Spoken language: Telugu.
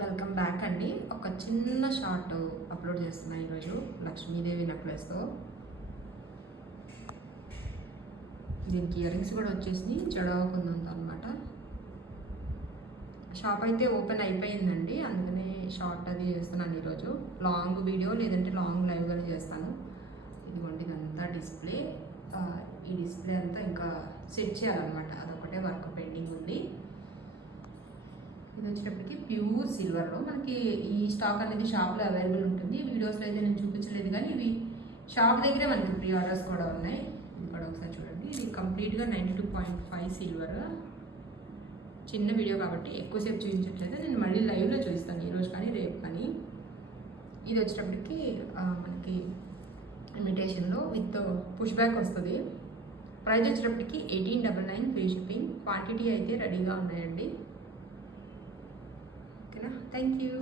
వెల్కమ్ బ్యాక్ అండి. ఒక చిన్న షార్ట్ అప్లోడ్ చేస్తున్నాను ఈరోజు లక్ష్మీదేవి నెక్లెస్తో. దీనికి ఇయర్ రింగ్స్ కూడా వచ్చేసి చెడవకుందంత అనమాట. షాప్ అయితే ఓపెన్ అయిపోయిందండి, అందుకనే షార్ట్ అది చేస్తున్నాను ఈరోజు. లాంగ్ వీడియో లేదంటే లాంగ్ లైవ్ కానీ చేస్తాను. ఇదిగోండి, ఇదంతా డిస్ప్లే. ఈ డిస్ప్లే అంతా ఇంకా సెట్ చేయాలన్నమాట, అదొకటే వర్క్ పెండింగ్ ఉంది. ఇది వచ్చేటప్పటికి ప్యూర్ సిల్వర్లో మనకి ఈ స్టాక్ అనేది షాప్లో అవైలబుల్ ఉంటుంది. వీడియోస్లో అయితే నేను చూపించలేదు, కానీ ఇవి షాప్ దగ్గరే మనకి ప్రీ ఆర్డర్స్ కూడా ఉన్నాయి. ఇది కూడా ఒకసారి చూడండి. ఇది కంప్లీట్గా 92.5 సిల్వర్. చిన్న వీడియో కాబట్టి ఎక్కువసేపు చూపించట్లేదు, నేను మళ్ళీ లైవ్లో చూపిస్తాను ఈరోజు కానీ రేపు కానీ. ఇది వచ్చేటప్పటికి మనకి ఇమిటేషన్లో విత్ పుష్ బ్యాక్ వస్తుంది. ప్రైస్ వచ్చేటప్పటికి 1899 ఫ్రీ షిప్పింగ్. క్వాంటిటీ అయితే రెడీగా ఉన్నాయండి. ఓకేనా, థ్యాంక్ యూ.